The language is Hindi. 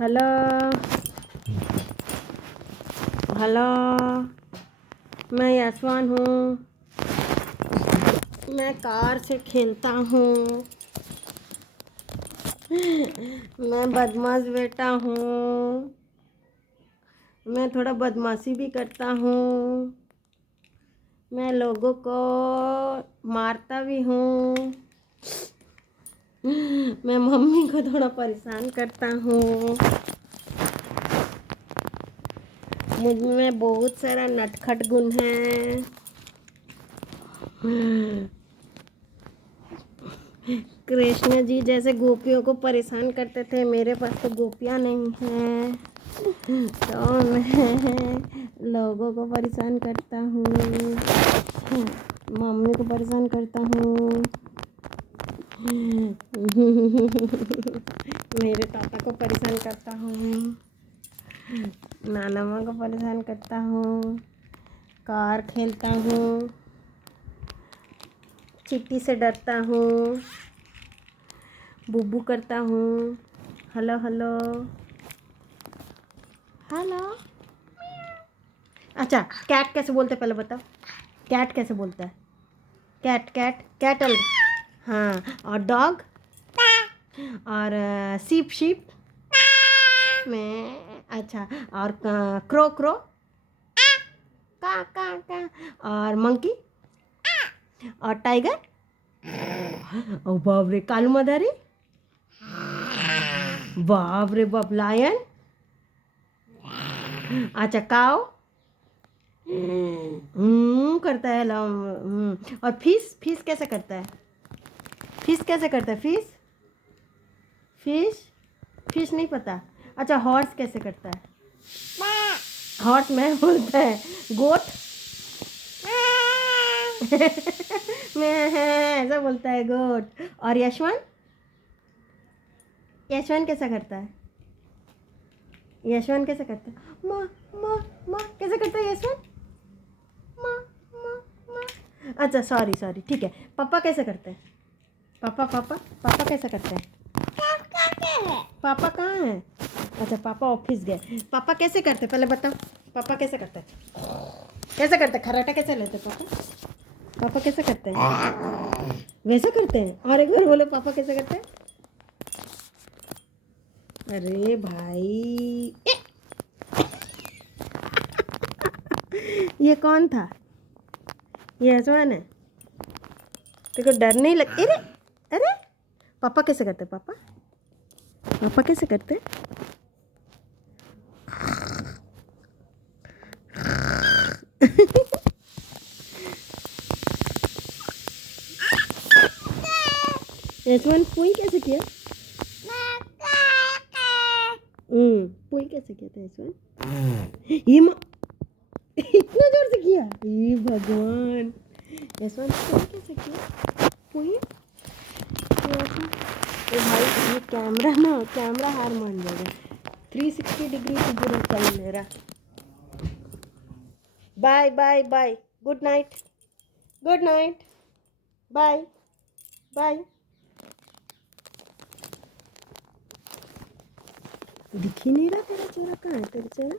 हेलो हेलो, मैं यशवान हूँ। मैं कार से खेलता हूँ। मैं बदमाश बेटा हूँ। मैं थोड़ा बदमाशी भी करता हूँ। मैं लोगों को मारता भी हूँ। मैं मम्मी को थोड़ा परेशान करता हूँ। मुझ में बहुत सारा नटखट गुण है। कृष्ण जी जैसे गोपियों को परेशान करते थे, मेरे पास तो गोपियाँ नहीं हैं, तो मैं लोगों को परेशान करता हूँ, मम्मी को परेशान करता हूँ, मेरे पापा को परेशान करता हूँ, नाना माँ को परेशान करता हूँ, कार खेलता हूँ, चिट्टी से डरता हूँ, बुब्बू करता हूँ। Hello hello hello. अच्छा, कैट कैसे बोलते हैं पहले बताओ। कैट कैसे बोलता है? Cat cat cattle. हाँ, और डॉग और शीप शीप में। अच्छा, और क्रो क्रो का और मंकी और टाइगर। ओ बाप रे, कालू मदारी। बाप रे बाप, लायन। अच्छा, काव करता है और फिश फिश कैसे करता है? फिश कैसे करता है? फिश फिश फिश नहीं पता। अच्छा, हॉर्स कैसे करता है? हॉर्स में बोलता है। गोट मैं ऐसा बोलता है गोट। और यशवन, यशवन कैसा करता है? यशवन कैसे करता है? माँ माँ माँ कैसे करता है यशवन? माँ माँ माँ। अच्छा, सॉरी सॉरी, ठीक है। पापा कैसे करते हैं? पापा पापा पापा कैसे करते हैं? पापा कहाँ है? अच्छा, पापा ऑफिस गए। पापा कैसे करते पहले बताओ। पापा कैसे करते हैं? कैसे करते? खर्राटा कैसे लेते पापा? पापा कैसे करते हैं? वैसा करते हैं। और एक बार बोले, पापा कैसे करते हैं? अरे भाई, ये कौन था? ये यशवान है। तेरे को डर नहीं लग? अरे अरे, पापा कैसे करते? पापा पापा कैसे करते? यशवंत पुई कैसे किया? पुई कैसे किया था यशवंत? ये इतना जोर से किया? ये भगवान, यशवंत पुई कैसे किया? पुई ये भाई, ये कैमरा हार मान जाएगा। 360 डिग्री से पूरा चल मेरा। Bye bye bye, good night, good night, bye bye. दिख ही नहीं रहा तेरा चेहरा, कहाँ है तेरा चेहरा?